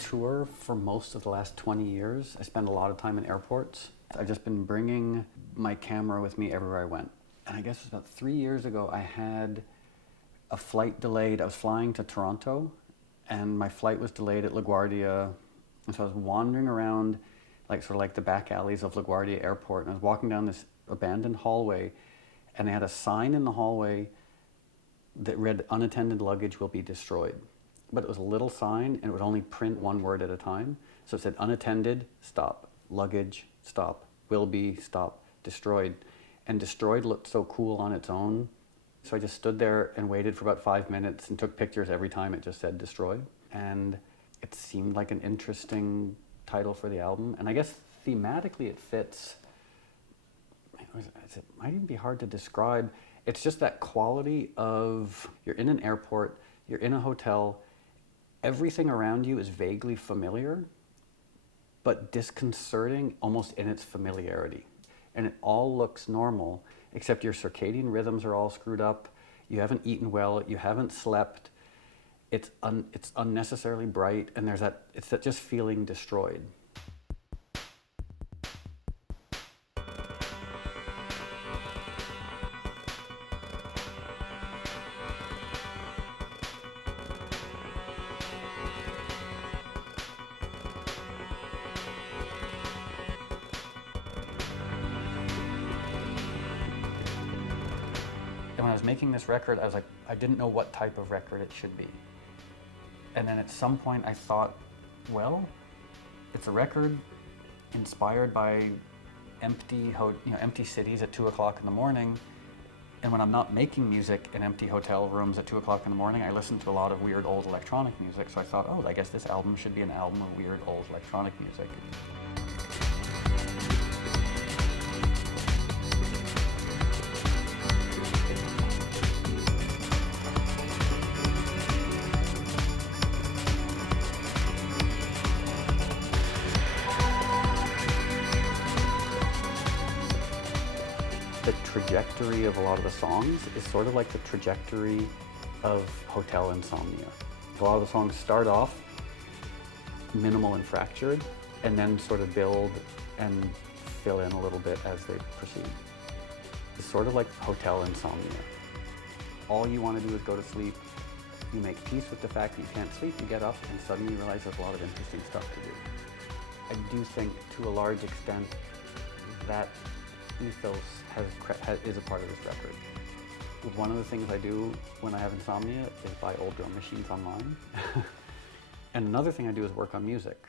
tour for most of the last 20 years. I spend a lot of time in airports. I've just been bringing my camera with me everywhere I went. And I guess it was about 3 years ago, I had a flight delayed. I was flying to Toronto, and my flight was delayed at LaGuardia. And so I was wandering around, like sort of like the back alleys of LaGuardia Airport, and I was walking down this abandoned hallway, and they had a sign in the hallway that read, "Unattended luggage will be destroyed." But it was a little sign, and it would only print one word at a time. So it said, "Unattended, stop. Luggage, stop. Will be, stop. Destroyed." And destroyed looked so cool on its own. So I just stood there and waited for about 5 minutes and took pictures every time it just said destroyed. And it seemed like an interesting title for the album. And I guess thematically it fits. It might even be hard to describe. It's just that quality of, you're in an airport, you're in a hotel, everything around you is vaguely familiar, but disconcerting almost in its familiarity. And it all looks normal, except your circadian rhythms are all screwed up, you haven't eaten well, you haven't slept, it's unnecessarily bright, and it's that just feeling destroyed. And when I was making this record, I was like, I didn't know what type of record it should be. And then at some point I thought, well, it's a record inspired by empty cities at 2 o'clock in the morning. And when I'm not making music in empty hotel rooms at 2 o'clock in the morning, I listen to a lot of weird old electronic music. So I thought, oh, I guess this album should be an album of weird old electronic music. The trajectory of a lot of the songs is sort of like the trajectory of hotel insomnia. A lot of the songs start off minimal and fractured, and then sort of build and fill in a little bit as they proceed. It's sort of like hotel insomnia. All you want to do is go to sleep. You make peace with the fact that you can't sleep, you get up, and suddenly you realize there's a lot of interesting stuff to do. I do think, to a large extent, that ethos is a part of this record. One of the things I do when I have insomnia is buy old drum machines online. And another thing I do is work on music.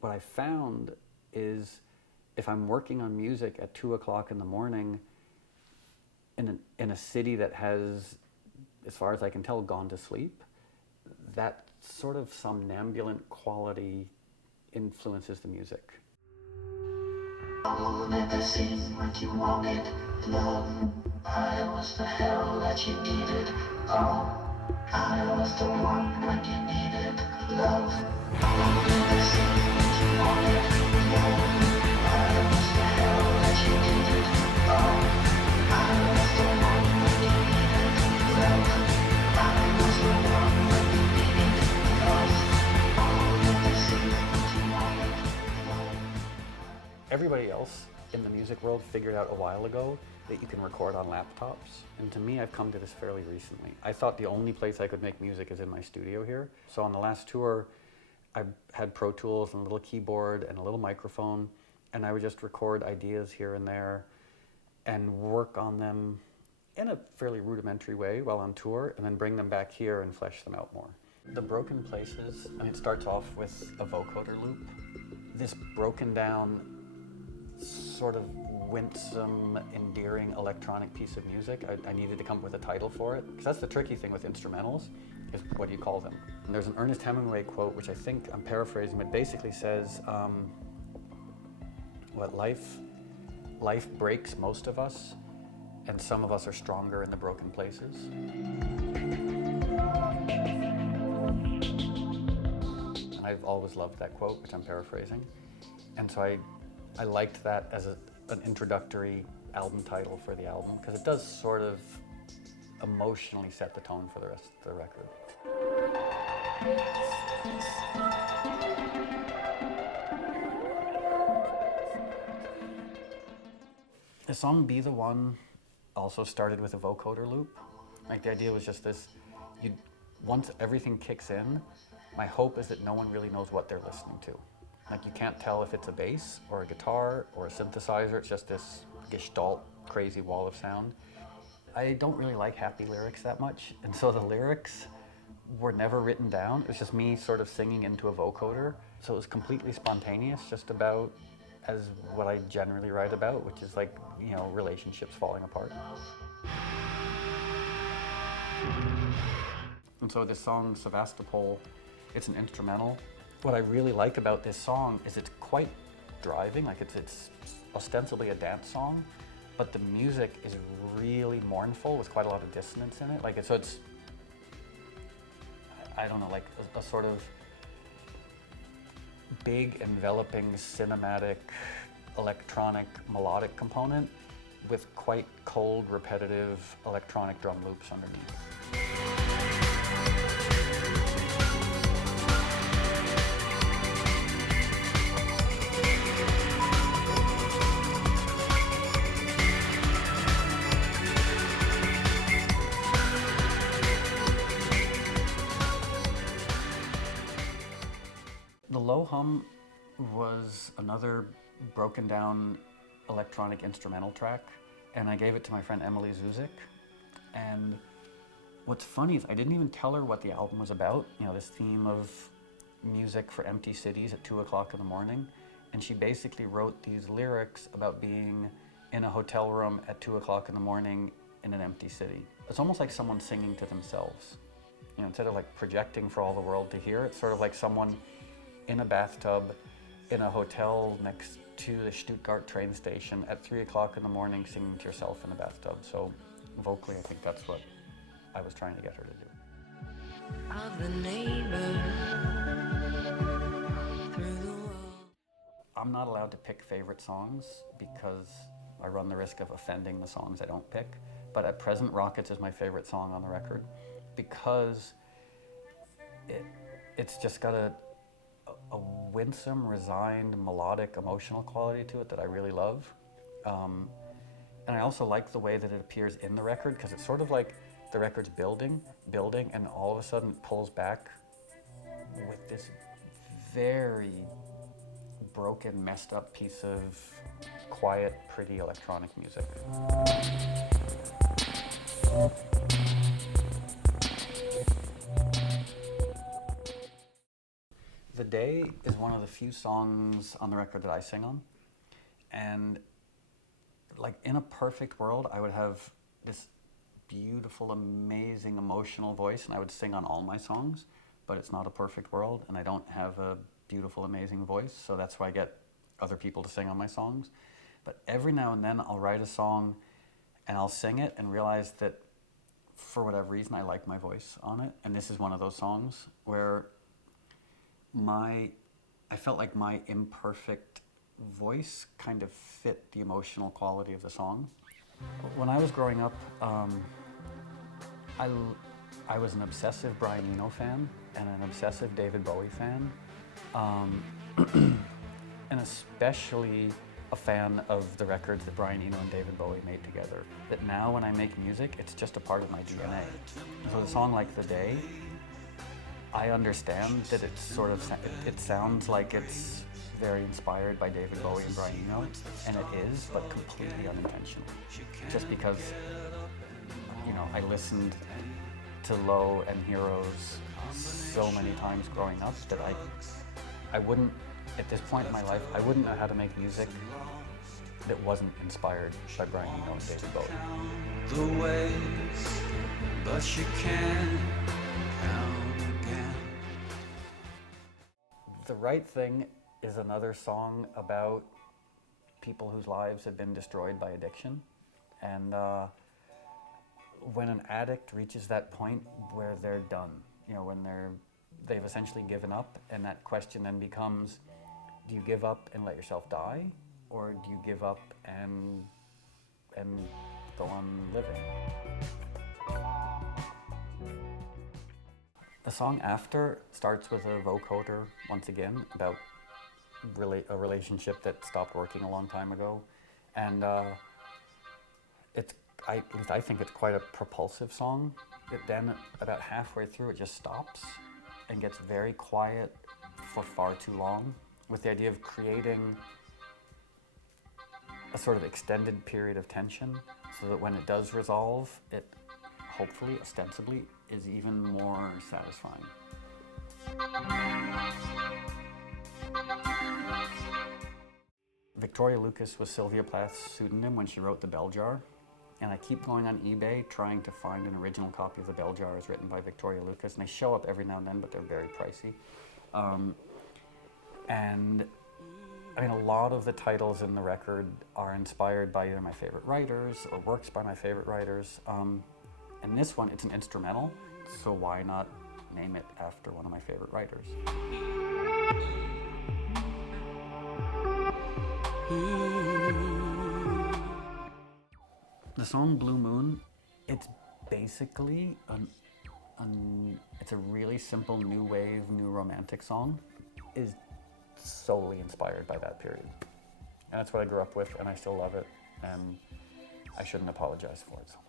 What I found is if I'm working on music at 2 o'clock in the morning in a city that has, as far as I can tell, gone to sleep, that sort of somnambulant quality influences the music. I'll never seen what you wanted, love. I was the hell that you needed. Oh, I was the one when you needed love. I'll never seen what you wanted, love. I was the hell that you needed. Oh, I was the one when you needed love. I was the one when you needed love. I'll never seen what you wanted, love. Everybody else in the music world figured out a while ago that you can record on laptops. And to me, I've come to this fairly recently. I thought the only place I could make music is in my studio here. So on the last tour, I had Pro Tools and a little keyboard and a little microphone, and I would just record ideas here and there and work on them in a fairly rudimentary way while on tour, and then bring them back here and flesh them out more. The broken places, it starts off with a vocoder loop. This broken down, sort of winsome, endearing electronic piece of music. I needed to come up with a title for it, because that's the tricky thing with instrumentals, is what do you call them? And there's an Ernest Hemingway quote, which I think I'm paraphrasing, but basically says, life breaks most of us, and some of us are stronger in the broken places. And I've always loved that quote, which I'm paraphrasing. And so I liked that as an introductory album title for the album, because it does sort of emotionally set the tone for the rest of the record. The song Be the One also started with a vocoder loop. Like the idea was just this, once everything kicks in, my hope is that no one really knows what they're listening to. Like you can't tell if it's a bass or a guitar or a synthesizer, it's just this gestalt, crazy wall of sound. I don't really like happy lyrics that much, and so the lyrics were never written down. It was just me sort of singing into a vocoder. So it was completely spontaneous, just about as what I generally write about, which is like, relationships falling apart. And so this song, Sevastopol, it's an instrumental. What I really like about this song is it's quite driving, like it's ostensibly a dance song, but the music is really mournful with quite a lot of dissonance in it. Like it's I don't know, like a sort of big, enveloping, cinematic, electronic, melodic component with quite cold, repetitive electronic drum loops underneath. The low hum was another broken down electronic instrumental track, and I gave it to my friend Emily Zuzik. And what's funny is I didn't even tell her what the album was about, this theme of music for empty cities at 2 o'clock in the morning. And she basically wrote these lyrics about being in a hotel room at 2 o'clock in the morning in an empty city. It's almost like someone singing to themselves. Instead of like projecting for all the world to hear, it's sort of like someone in a bathtub in a hotel next to the Stuttgart train station at 3 o'clock in the morning singing to yourself in the bathtub. So vocally, I think that's what I was trying to get her to do. Of the neighbor through the wall. I'm not allowed to pick favorite songs because I run the risk of offending the songs I don't pick. But at present, Rockets is my favorite song on the record because it's just got a winsome, resigned, melodic, emotional quality to it that I really love. And I also like the way that it appears in the record because it's sort of like the record's building, and all of a sudden it pulls back with this very broken, messed up piece of quiet, pretty electronic music. The Day is one of the few songs on the record that I sing on. And like in a perfect world, I would have this beautiful, amazing, emotional voice and I would sing on all my songs, but it's not a perfect world and I don't have a beautiful, amazing voice. So that's why I get other people to sing on my songs. But every now and then I'll write a song and I'll sing it and realize that for whatever reason, I like my voice on it. And this is one of those songs where I felt like my imperfect voice kind of fit the emotional quality of the song. When I was growing up, I was an obsessive Brian Eno fan and an obsessive David Bowie fan, and especially a fan of the records that Brian Eno and David Bowie made together. That now when I make music, it's just a part of my DNA. So a song like The Day, I understand that it's sort of, it sounds like it's very inspired by David Bowie and Brian Eno, and it is, but completely unintentional. Just because, I listened to Low and Heroes so many times growing up that I wouldn't, at this point in my life, I wouldn't know how to make music that wasn't inspired by Brian Eno and David Bowie. The ways, but you can count again. The Right Thing is another song about people whose lives have been destroyed by addiction. And when an addict reaches that point where they're done, when they've essentially given up, and that question then becomes, do you give up and let yourself die? Or do you give up and go on living? The song after starts with a vocoder, once again, about a relationship that stopped working a long time ago. And at least I think it's quite a propulsive song. Then about halfway through it just stops and gets very quiet for far too long, with the idea of creating a sort of extended period of tension so that when it does resolve, it hopefully, ostensibly, is even more satisfying. Victoria Lucas was Sylvia Plath's pseudonym when she wrote The Bell Jar, and I keep going on eBay trying to find an original copy of The Bell Jar as written by Victoria Lucas, and they show up every now and then, but they're very pricey. And I mean, a lot of the titles in the record are inspired by either my favorite writers or works by my favorite writers. And this one, it's an instrumental, so why not name it after one of my favorite writers? The song Blue Moon, it's basically it's a really simple new wave, new romantic song, is solely inspired by that period. And that's what I grew up with, and I still love it, and I shouldn't apologize for it so much.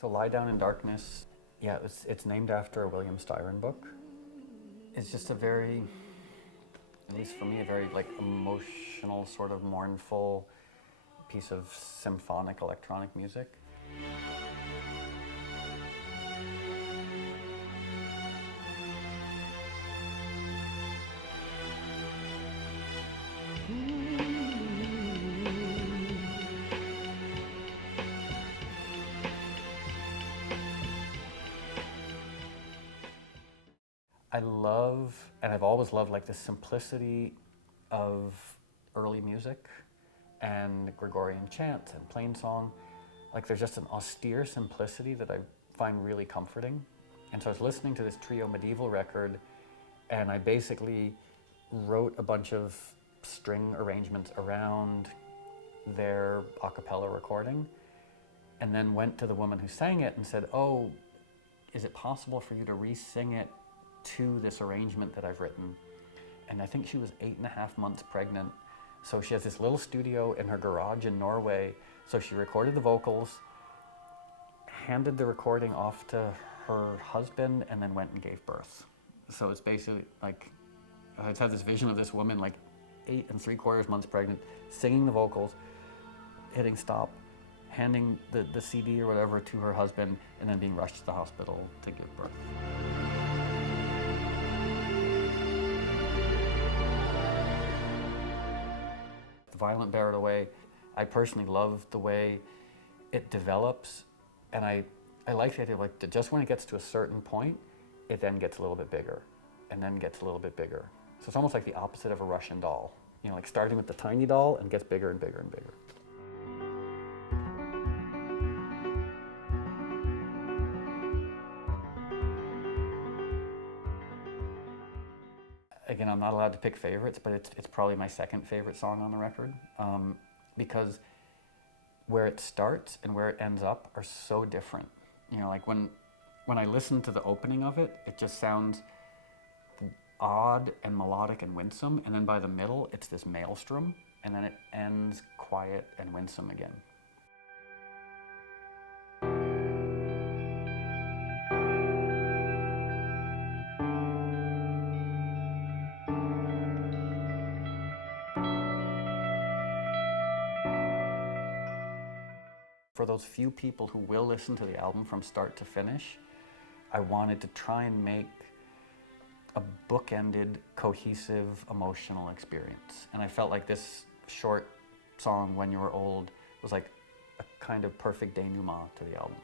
So Lie Down in Darkness, yeah, it's named after a William Styron book. It's just a very, at least for me, a very like emotional, sort of mournful piece of symphonic electronic music. I love, and I've always loved, like the simplicity of early music and Gregorian chant and plain song. Like there's just an austere simplicity that I find really comforting. And so I was listening to this Trio Medieval record, and I basically wrote a bunch of string arrangements around their a cappella recording, and then went to the woman who sang it and said, "Oh, is it possible for you to re-sing it to this arrangement that I've written?" And I think she was 8.5 months pregnant. So she has this little studio in her garage in Norway. So she recorded the vocals, handed the recording off to her husband, and then went and gave birth. So it's basically like, I just had this vision of this woman like 8.75 months pregnant, singing the vocals, hitting stop, handing the CD or whatever to her husband, and then being rushed to the hospital to give birth. Violent Bear It Away, I personally love the way it develops, and I like the idea of like just when it gets to a certain point, it then gets a little bit bigger, and then gets a little bit bigger. So it's almost like the opposite of a Russian doll, you know, like starting with the tiny doll and gets bigger and bigger and bigger. Again, I'm not allowed to pick favorites, but it's probably my second favorite song on the record, because where it starts and where it ends up are so different. You know, like when I listen to the opening of it, it just sounds odd and melodic and winsome, and then by the middle, it's this maelstrom, and then it ends quiet and winsome again. For those few people who will listen to the album from start to finish, I wanted to try and make a bookended, cohesive, emotional experience. And I felt like this short song, When You Were Old, was like a kind of perfect denouement to the album.